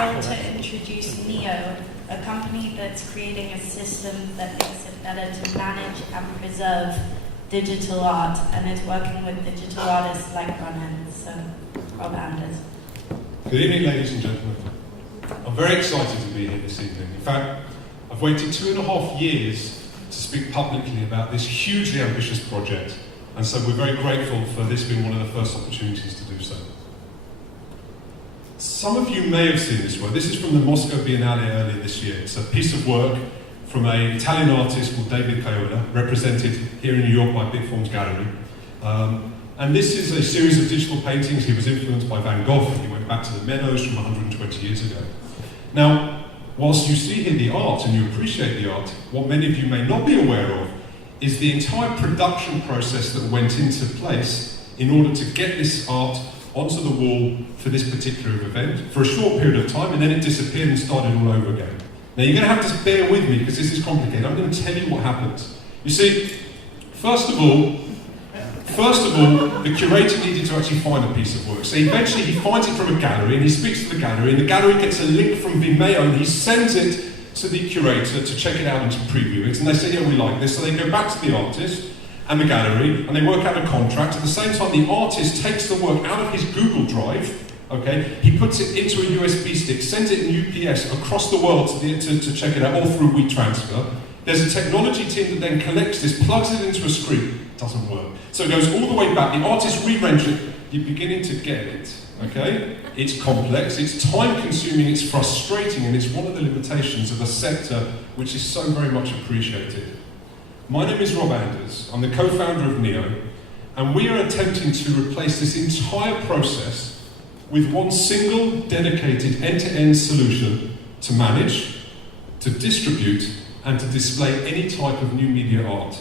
thrilled to introduce Niio, a company that's creating a system that makes it better to manage and preserve digital art, and is working with digital artists like Ronan. So, Rob Anders. Good evening, ladies and gentlemen. I'm very excited to be here this evening. In fact, I've waited 2.5 years to speak publicly about this hugely ambitious project, and so we're very grateful for this being one of the first opportunities to do so. Some of you may have seen this work. This is from the Moscow Biennale earlier this year. It's a piece of work from an Italian artist called David Caiola, represented here in New York by Big Forms Gallery. And this is a series of digital paintings. He was influenced by Van Gogh. He went back to the Meadows from 120 years ago. Now, whilst you see here the art and you appreciate the art, what many of you may not be aware of is the entire production process that went into place in order to get this art onto the wall for this particular event for a short period of time, and then it disappeared and started all over again. Now you're going to have to bear with me because this is complicated. I'm going to tell you what happened. You see, first of all, the curator needed to actually find a piece of work. So eventually he finds it from a gallery and he speaks to the gallery, and the gallery gets a link from Vimeo and he sends it to the curator to check it out and to preview it. And they say, yeah, we like this. So they go back to the artist and the gallery and they work out a contract. At the same time, the artist takes the work out of his Google Drive, okay? He puts it into a USB stick, sends it in UPS across the world to check it out, all through WeTransfer. There's a technology team that then collects this, plugs it into a screen. Doesn't work. So it goes all the way back. The artist re-renders it. You're beginning to get it, okay? It's complex, it's time-consuming, it's frustrating, and it's one of the limitations of a sector which is so very much appreciated. My name is Rob Anders. I'm the co-founder of Niio, and we are attempting to replace this entire process with one single, dedicated, end-to-end solution to manage, to distribute, and to display any type of new media art.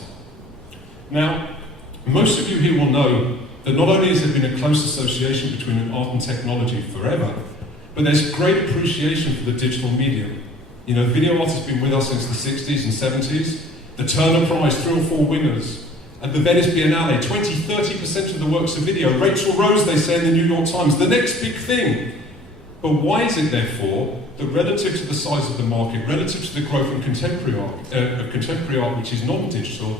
Now, most of you here will know that not only has there been a close association between art and technology forever, but there's great appreciation for the digital medium. You know, video art has been with us since the 60s and 70s. The Turner Prize, 3 or 4 winners. At the Venice Biennale, 20-30% of the works are video. Rachel Rose, they say in the New York Times, the next big thing. But why is it, therefore, that relative to the size of the market, relative to the growth in contemporary art, which is non-digital,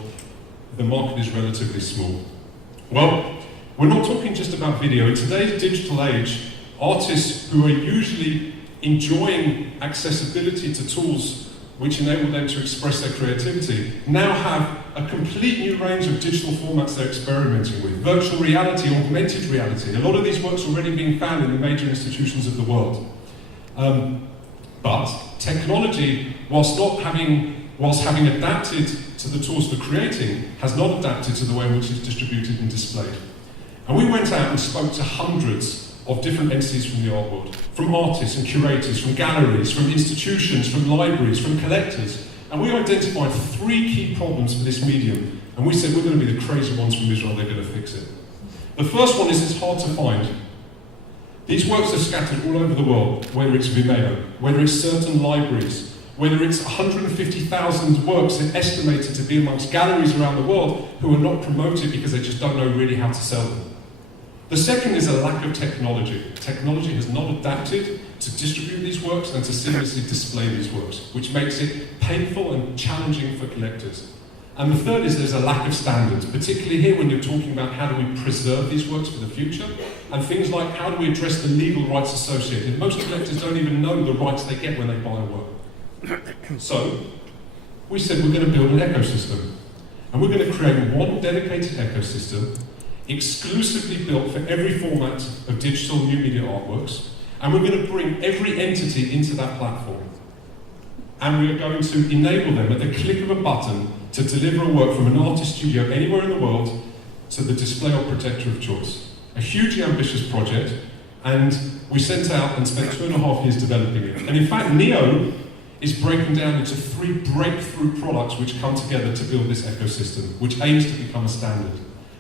the market is relatively small? Well, we're not talking just about video. In today's digital age, artists who are usually enjoying accessibility to tools which enable them to express their creativity now have a complete new range of digital formats they're experimenting with. Virtual reality, augmented reality. A lot of these works are already being found in the major institutions of the world. But technology, whilst having adapted to the tools for creating, has not adapted to the way in which it's distributed and displayed. And we went out and spoke to hundreds of different entities from the art world, from artists and curators, from galleries, from institutions, from libraries, from collectors. And we identified 3 key problems for this medium. And we said, we're going to be the crazy ones from Israel, they're going to fix it. The first one is it's hard to find. These works are scattered all over the world, whether it's Vimeo, whether it's certain libraries, whether it's 150,000 works estimated to be amongst galleries around the world who are not promoted because they just don't know really how to sell them. The second is a lack of technology. Technology has not adapted to distribute these works and to seamlessly display these works, which makes it painful and challenging for collectors. And the third is there's a lack of standards, particularly here when you're talking about how do we preserve these works for the future, and things like how do we address the legal rights associated. Most collectors don't even know the rights they get when they buy a work. So, we said we're going to build an ecosystem, and we're going to create one dedicated ecosystem exclusively built for every format of digital new media artworks, and we're going to bring every entity into that platform. And we are going to enable them at the click of a button to deliver a work from an artist studio anywhere in the world to the display or protector of choice. A hugely ambitious project, and we set out and spent 2.5 years developing it. And in fact, Niio is breaking down into 3 breakthrough products which come together to build this ecosystem, which aims to become a standard.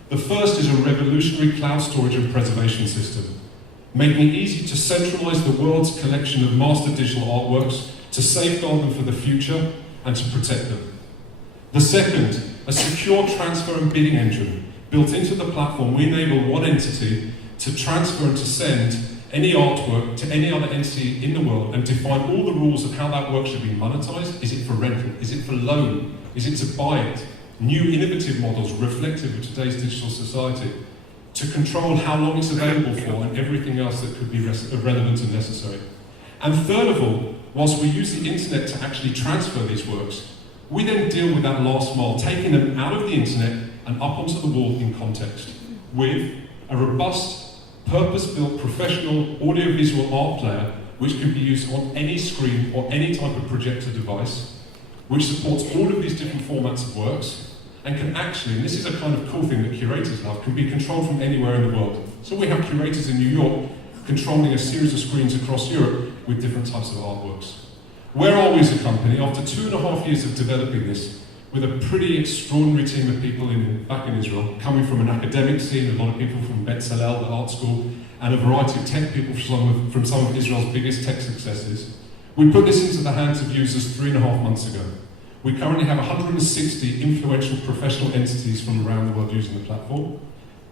The first is a revolutionary cloud storage and preservation system, making it easy to centralize the world's collection of master digital artworks, to safeguard them for the future, and to protect them. The second, a secure transfer and bidding engine. Built into the platform, we enable one entity to transfer and to send any artwork to any other entity in the world and define all the rules of how that work should be monetized. Is it for rental? Is it for loan? Is it to buy it? New innovative models reflective of today's digital society, to control how long it's available for and everything else that could be relevant and necessary. And third of all, whilst we use the internet to actually transfer these works, we then deal with that last mile, taking them out of the internet and up onto the wall in context, with a robust, purpose-built professional audiovisual art player which can be used on any screen or any type of projector device, which supports all of these different formats of works, and can actually, and this is a kind of cool thing that curators love, can be controlled from anywhere in the world. So we have curators in New York controlling a series of screens across Europe with different types of artworks. Where are we as a company? After 2.5 years of developing this, with a pretty extraordinary team of people back in Israel, coming from an academic scene, a lot of people from Betzalel, the art school, and a variety of tech people from some of Israel's biggest tech successes, we put this into the hands of users 3.5 months ago. We currently have 160 influential professional entities from around the world using the platform.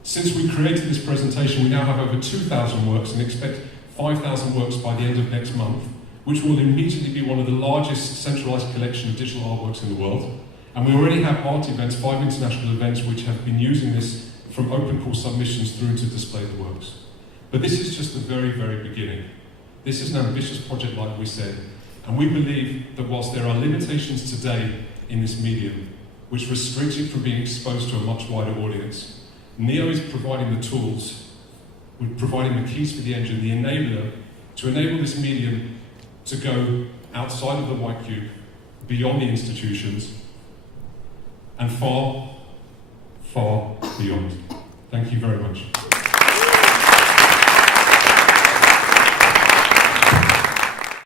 Since we created this presentation, we now have over 2,000 works and expect 5,000 works by the end of next month, which will immediately be one of the largest centralized collection of digital artworks in the world. And we already have art events, 5 international events, which have been using this from open call submissions through to display the works. But this is just the very, very beginning. This is an ambitious project, like we said, and we believe that whilst there are limitations today in this medium, which restrict it from being exposed to a much wider audience, Niio is providing the tools, we're providing the keys for the engine, the enabler, to enable this medium to go outside of the white cube, beyond the institutions, and far, far beyond. Thank you very much.